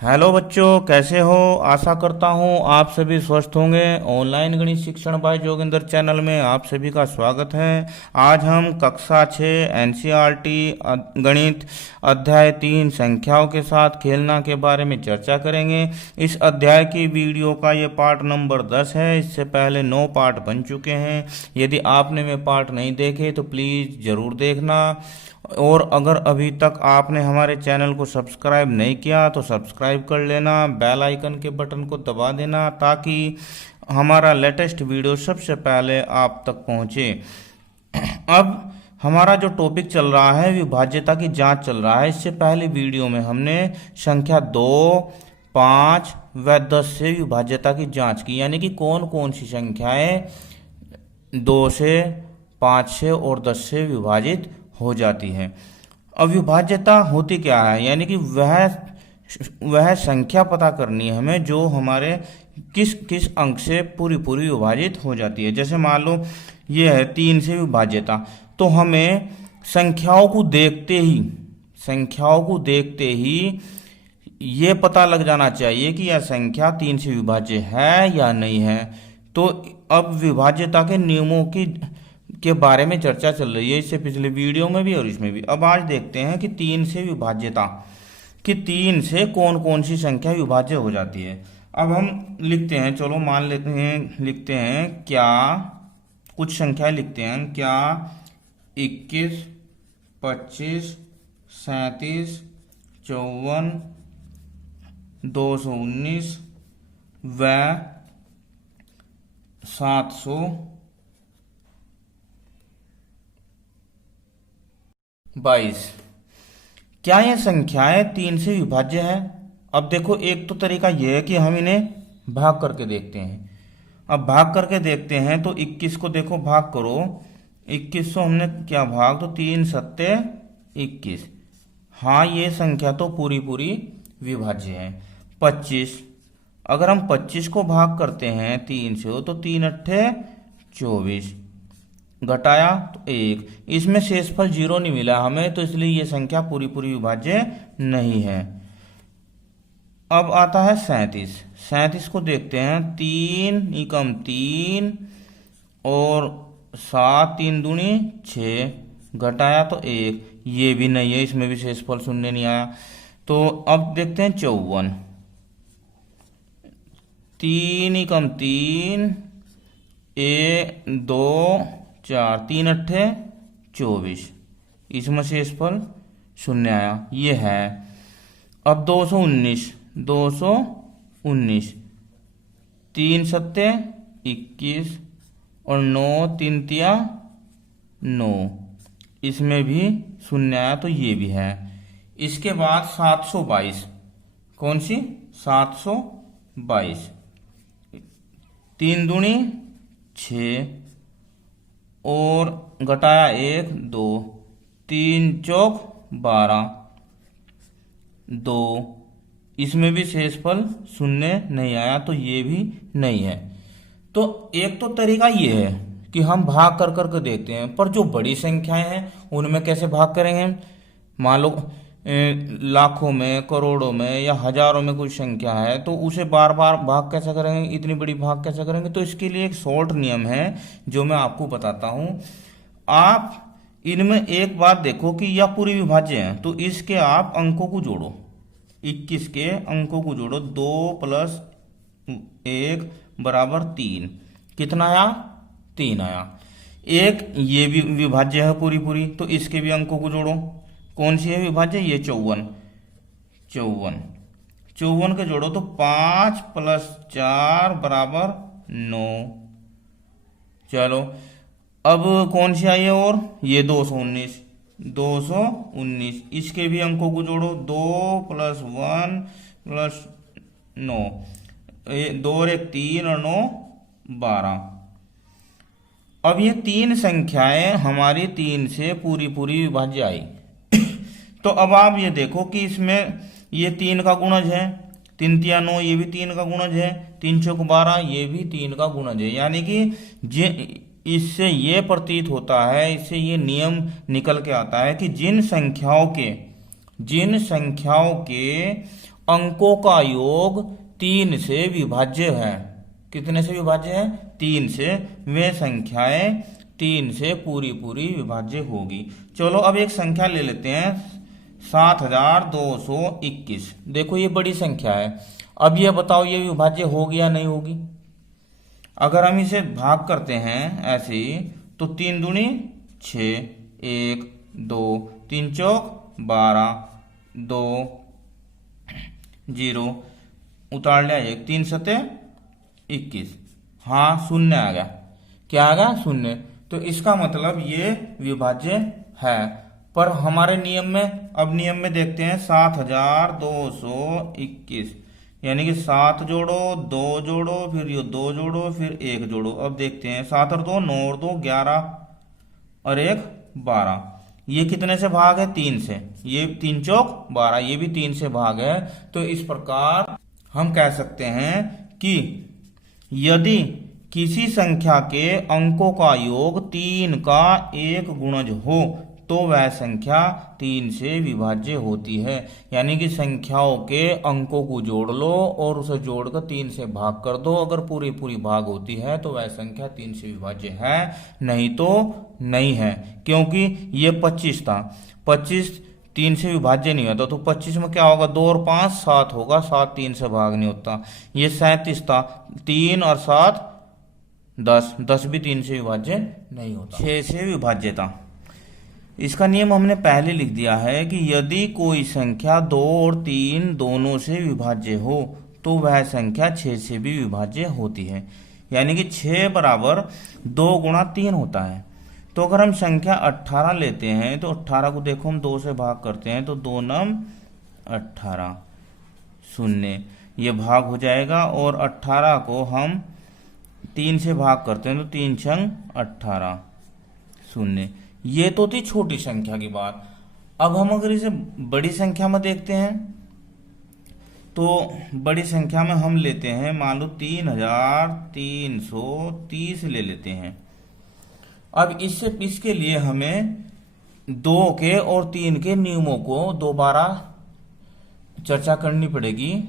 Hello बच्चों, कैसे हो। आशा करता हूँ आप सभी स्वस्थ होंगे। ऑनलाइन गणित शिक्षण बाय जोगिंदर चैनल में आप सभी का स्वागत है। आज हम कक्षा 6 एनसीईआरटी गणित अध्याय 3 संख्याओं के साथ खेलना के बारे में चर्चा करेंगे। इस अध्याय की वीडियो का ये पार्ट नंबर 10 है। इससे पहले 9 पार्ट बन चुके हैं। यदि आपने वे पार्ट नहीं देखे तो प्लीज़ ज़रूर देखना। और अगर अभी तक आपने हमारे चैनल को सब्सक्राइब नहीं किया तो सब्सक्राइब कर लेना, बेल आइकन के बटन को दबा देना ताकि हमारा लेटेस्ट वीडियो सबसे पहले आप तक पहुंचे। अब हमारा जो टॉपिक चल रहा है विभाज्यता की जांच चल रहा है। इससे पहले वीडियो में हमने संख्या 2, 5 व 10 से विभाज्यता की जांच की, यानी कि कौन कौन सी संख्याएं 2 से, 5 से और 10 से विभाजित हो जाती है। अविभाज्यता होती क्या है, यानी कि वह संख्या पता करनी है हमें जो हमारे किस किस अंक से पूरी पूरी विभाजित हो जाती है। जैसे मान लो ये है 3 से विभाज्यता, तो हमें संख्याओं को देखते ही ये पता लग जाना चाहिए कि यह संख्या 3 से विभाज्य है या नहीं है। तो अब विभाज्यता के नियमों के बारे में चर्चा चल रही है, इससे पिछले वीडियो में भी और इसमें भी। अब आज देखते हैं कि 3 से विभाज्यता कि 3 से कौन कौन सी संख्या विभाज्य हो जाती है। अब हम लिखते हैं, चलो मान लेते हैं, लिखते हैं क्या, कुछ संख्याएं लिखते हैं। क्या 21, 25, 37, 54, 219 व 722। क्या ये संख्याएं 3 से विभाज्य है? अब देखो, एक तो तरीका यह है कि हम इन्हें भाग करके देखते हैं। अब भाग करके देखते हैं तो 21 को देखो, भाग करो 21 को हमने क्या भाग, तो 3 सत्ते 21। हाँ, ये संख्या तो पूरी पूरी विभाज्य है। 25, अगर हम 25 को भाग करते हैं 3 से तो 3 अट्ठे 24, घटाया तो 1। इसमें शेषफल 0 नहीं मिला हमें, तो इसलिए ये संख्या पूरी पूरी विभाज्य नहीं है। अब आता है 37। 37 को देखते हैं, 3 एकम 3 और 7 3 दूनी 6, घटाया तो 1। ये भी नहीं है, इसमें भी शेषफल 0 नहीं आया। तो अब देखते हैं 54। 3 एकम 3 2 4, 3 अट्ठे 24, इसमें शेषफल 0 आया, ये है। अब 219, 3 सत्ते 21 और 9 3 तिया 9, इसमें भी 0 आया, तो ये भी है। इसके बाद 722, कौन सी 722, 3 दूनी 6 और घटाया 1 2, 3 चौक 12 2, इसमें भी शेषफल 0 नहीं आया, तो ये भी नहीं है। तो एक तो तरीका ये है कि हम भाग कर करके देखते हैं, पर जो बड़ी संख्याएं हैं उनमें कैसे भाग करेंगे। मान लो लाखों में, करोड़ों में या हजारों में कुछ संख्या है, तो उसे बार बार भाग कैसे करेंगे, इतनी बड़ी भाग कैसे करेंगे। तो इसके लिए एक शॉर्ट नियम है जो मैं आपको बताता हूं। आप इनमें एक बात देखो कि यह पूरी विभाज्य है, तो इसके आप अंकों को जोड़ो, 21 के अंकों को जोड़ो। 2 + 1 = 3, कितना आया 3 आया। एक ये भी विभाज्य है पूरी पूरी, तो इसके भी अंकों को जोड़ो। कौन सी है विभाज्य, ये 54 के जोड़ो तो 5 + 4 = 9। चलो, अब कौन सी आई है, और ये 219, इसके भी अंकों को जोड़ो। 2 + 1 + 9, 2 और 1 3 और 9 12। अब ये 3 संख्याएं हमारी 3 से पूरी पूरी विभाज्य आई। तो अब आप ये देखो कि इसमें ये 3 का गुणज है, 3 तिया 9, ये भी 3 का गुणज है, 3 चौक 12, ये भी 3 का गुणज है। यानी कि इससे ये प्रतीत होता है, इससे ये नियम निकल के आता है कि जिन संख्याओं के अंकों का योग 3 से विभाज्य है। कितने से विभाज्य है? 3 से। वे संख्याएं 3 से पूरी पूरी विभाज्य होगी। चलो अब एक संख्या ले लेते हैं 7221। देखो ये बड़ी संख्या है। अब ये बताओ ये विभाज्य होगी या नहीं होगी? अगर हम इसे भाग करते हैं ऐसे ही तो 3 दूनी 6, 1 2, 3 चौक 12, 2 0 उतार लिया 1, 3 सते 21। हाँ शून्य आ गया। क्या आ गया? शून्य। तो इसका मतलब ये विभाज्य है। पर हमारे नियम में, अब नियम में देखते हैं 7221, यानी कि 7 जोड़ो 2 जोड़ो फिर ये 2 जोड़ो फिर 1 जोड़ो। अब देखते हैं 7 और 2 9 और 2 11 और 1 12। ये कितने से भाग है? 3 से। ये 3 चौक 12, ये भी 3 से भाग है। तो इस प्रकार हम कह सकते हैं कि यदि किसी संख्या के अंकों का योग 3 का एक गुणज हो तो वह संख्या 3 से विभाज्य होती है। यानी कि संख्याओं के अंकों को जोड़ लो और उसे जोड़कर 3 से भाग कर दो। अगर पूरी पूरी भाग होती है तो वह संख्या 3 से विभाज्य है, नहीं तो नहीं है। क्योंकि ये 25 था, 25 3 से विभाज्य नहीं होता। तो 25 में क्या होगा? 2 और 5 7 होगा, 7 3 से भाग नहीं होता। ये 37 था, 3 और 7 10, 10 भी 3 से विभाज्य नहीं होता। 6 से विभाज्य था। इसका नियम हमने पहले लिख दिया है कि यदि कोई संख्या 2 और 3 दोनों से विभाज्य हो तो वह संख्या 6 से भी विभाज्य होती है। यानी कि 6 बराबर 2 गुणा 3 होता है। तो अगर हम संख्या 18 लेते हैं तो 18 को देखो हम 2 से भाग करते हैं तो 2 नम 18 शून्य, ये भाग हो जाएगा। और 18 को हम 3 से भाग करते हैं तो 3 छंग 18 शून्य। ये तो थी छोटी संख्या की बात। अब हम अगर इसे बड़ी संख्या में देखते हैं तो बड़ी संख्या में हम लेते हैं, मान लो 3330 ले लेते हैं। अब इसके लिए हमें 2 के और 3 के नियमों को दोबारा चर्चा करनी पड़ेगी।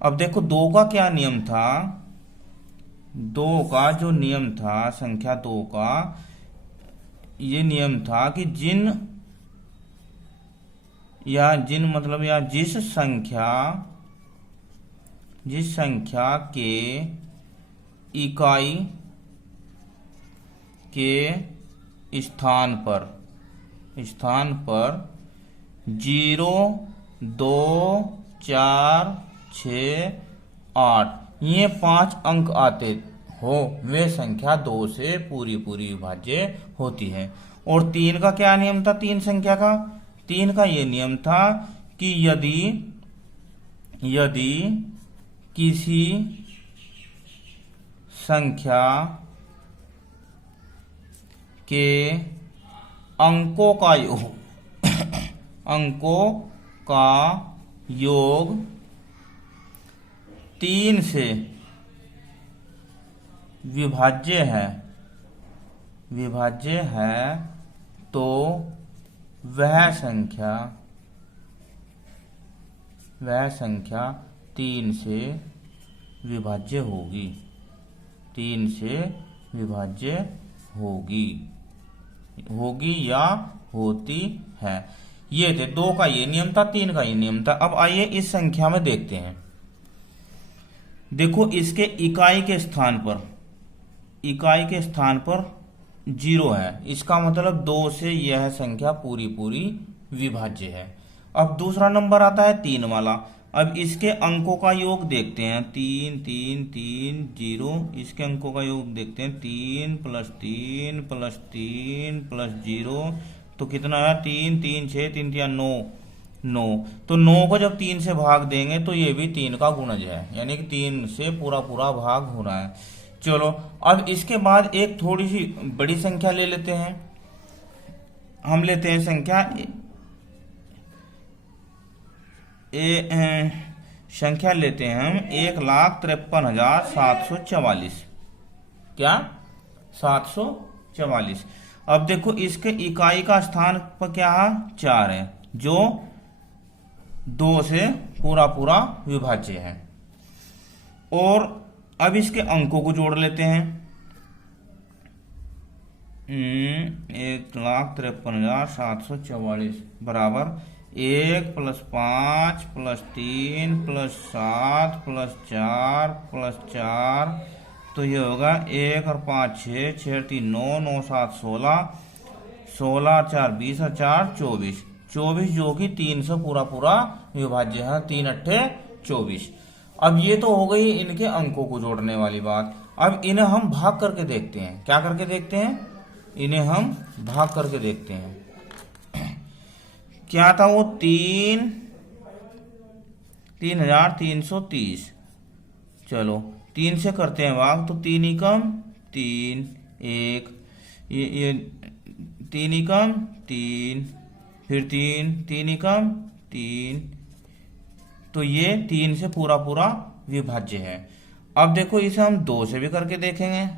अब देखो 2 का क्या नियम था? 2 का जो नियम था, संख्या 2 का ये नियम था कि जिस संख्या के इकाई के स्थान पर 0 2 4 6 8 ये 5 अंक आते हो वे संख्या 2 से पूरी पूरी विभाज्य होती है। और 3 का क्या नियम था? 3 संख्या का 3 का ये नियम था कि यदि किसी संख्या के अंकों का योग 3 से विभाज्य है तो वह संख्या 3 से विभाज्य होगी। 3 से विभाज्य होगी या होती है। ये थे 2 का ये नियम था, 3 का ये नियम था। अब आइए इस संख्या में देखते हैं। देखो इसके इकाई के स्थान पर 0 है, इसका मतलब 2 से यह संख्या पूरी पूरी विभाज्य है। अब दूसरा नंबर आता है 3 वाला। अब इसके अंकों का योग देखते हैं, 3 3 3 0। इसके अंकों का योग देखते हैं, 3 + 3 + 3 + 0 तो कितना है? 3 3 6 3 3 9। तो 9 को जब 3 से भाग देंगे तो ये भी 3 का गुणज है, यानी कि 3 से पूरा पूरा भाग हो रहा है। चलो अब इसके बाद एक थोड़ी सी बड़ी संख्या ले लेते हैं। हम लेते हैं संख्या संख्या लेते हैं हम 1,53,744। क्या? 744। अब देखो इसके इकाई का स्थान पर क्या है? 4 है, जो 2 से पूरा पूरा विभाज्य है। और अब इसके अंकों को जोड़ लेते हैं। 1,53,744 बराबर 1 + 5 + 3 + 7 + 4 + 4, तो ये होगा 1 और 5 6, 6 3 9, 9 7 16, 16 4 20 और 4 24, 24 जो कि 3 से पूरा पूरा विभाज्य है। 3 अट्ठे 24। अब ये तो हो गई इनके अंकों को जोड़ने वाली बात। अब इन्हें हम भाग करके देखते हैं। क्या करके देखते हैं? इन्हें हम भाग करके देखते हैं। क्या था वो? 3,330। चलो 3 से करते हैं भाग, तो 3 एकम 3, 1, ये 3 एकम 3, फिर 3, 3 एकम 3, तो ये 3 से पूरा पूरा विभाज्य है। अब देखो इसे हम 2 से भी करके देखेंगे।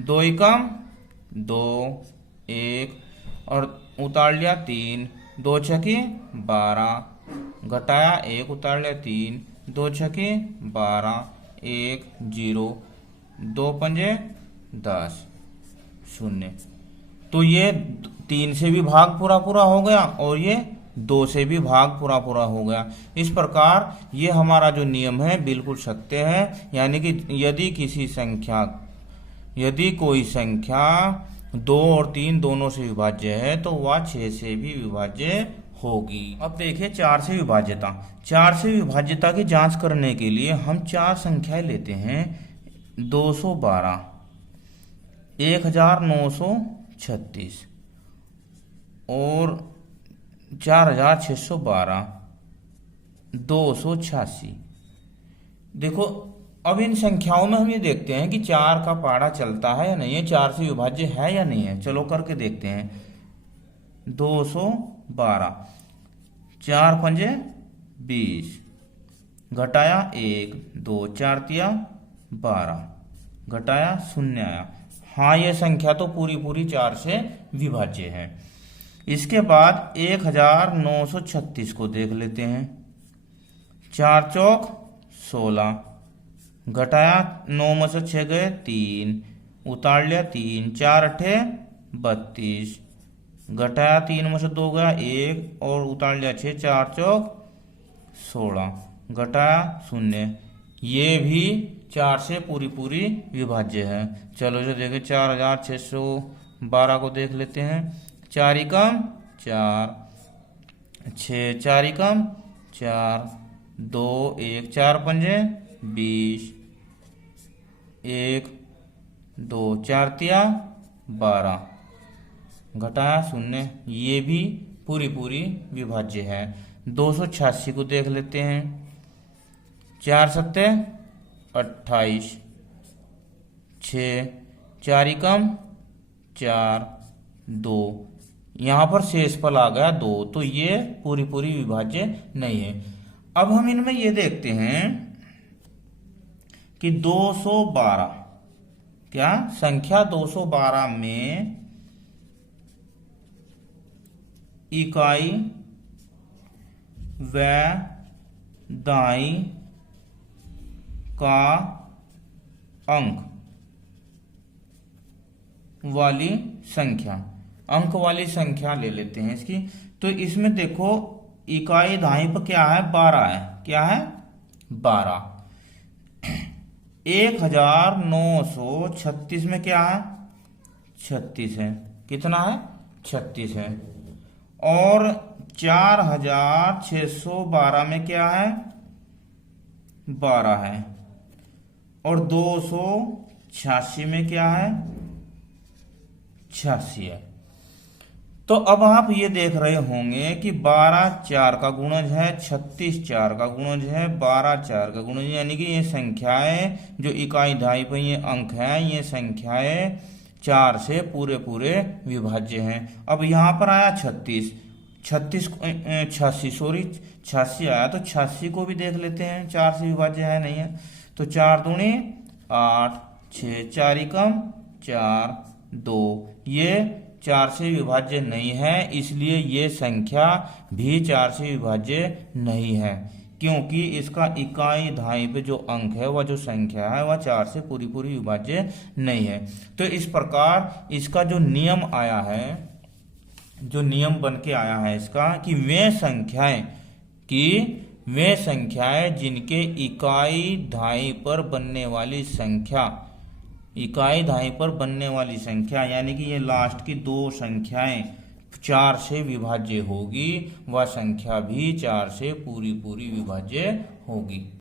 2 एकम 2, 1 और उतार लिया 3, 2 छकी 12, घटाया 1 उतार लिया 3, 2 छकी 12, 1 0, 2 पंजे 10, 0। तो ये 3 से भी भाग पूरा पूरा हो गया और ये 2 से भी भाग पूरा पूरा हो गया। इस प्रकार ये हमारा जो नियम है बिल्कुल सत्य है। यानी कि यदि कोई संख्या 2 और 3 दोनों से विभाज्य है तो वह 6 से भी विभाज्य होगी। अब देखिए 4 से विभाज्यता। 4 से विभाज्यता की जांच करने के लिए हम 4 संख्याएं लेते हैं। 212, 1936 और 4612, 286। देखो अब इन संख्याओं में हम ये देखते हैं कि 4 का पाड़ा चलता है या नहीं है, 4 से विभाज्य है या नहीं है। चलो करके देखते हैं। 212, 4 पंजे 20, घटाया 1, 2 4 तिया 12, घटाया 0 आया। हाँ ये संख्या तो पूरी पूरी 4 से विभाज्य है। इसके बाद 1936 को देख लेते हैं। 4 चौक 16, घटाया 9 में से 6 गए 3, उतार लिया 3, 4 अठे 32, घटाया 3 में से 2 गया 1 और उतार लिया 6, 4 चौक 16, घटाया 0। ये भी 4 से पूरी पूरी विभाज्य है। चलो जो देखे 4612 को देख लेते हैं। 4 एकम 4, 6 4 एकम 4, 2 1 4 पंजे 20, 1 2 4 तिया 12, घटाया 0। ये भी पूरी पूरी विभाज्य है। 286 को देख लेते हैं। 4 सत्ते 28, 6 4 एकम 4, 2, यहाँ पर शेषफल आ गया 2, तो ये पूरी पूरी विभाज्य नहीं है। अब हम इनमें ये देखते हैं कि 212, क्या संख्या 212 में इकाई व दाई का अंक वाली संख्या, अंक वाली संख्या ले लेते हैं इसकी। तो इसमें देखो इकाई दाई पर क्या है? 12 है। क्या है? 12। 1936 में क्या है? 36 है। कितना है? 36 है। और 4612 में क्या है? 12 है। और 286 में क्या है? 86 है। तो अब आप ये देख रहे होंगे कि 12 4 का गुणज है, 36 4 का गुणज है, 12 4 का गुणज, यानी कि ये संख्याएं जो इकाई दहाई पर ये अंक है, ये संख्याएं 4 से पूरे पूरे विभाज्य हैं। अब यहाँ पर आया 86 86 आया, तो 86 को भी देख लेते हैं 4 से विभाज्य है नहीं है। तो 4 दूनी 8, 6 4 एकम 4, 2, ये 4 से विभाज्य नहीं है, इसलिए ये संख्या भी 4 से विभाज्य नहीं है, क्योंकि इसका इकाई दहाई पे जो अंक है, वह जो संख्या है, वह 4 से पूरी पूरी विभाज्य नहीं है। तो इस प्रकार इसका जो नियम आया है, जो नियम बन के आया है इसका, कि वे संख्याएं जिनके इकाई दहाई पर बनने वाली संख्या यानी कि ये लास्ट की 2 संख्याएं 4 से विभाज्य होगी, वह संख्या भी 4 से पूरी पूरी विभाज्य होगी।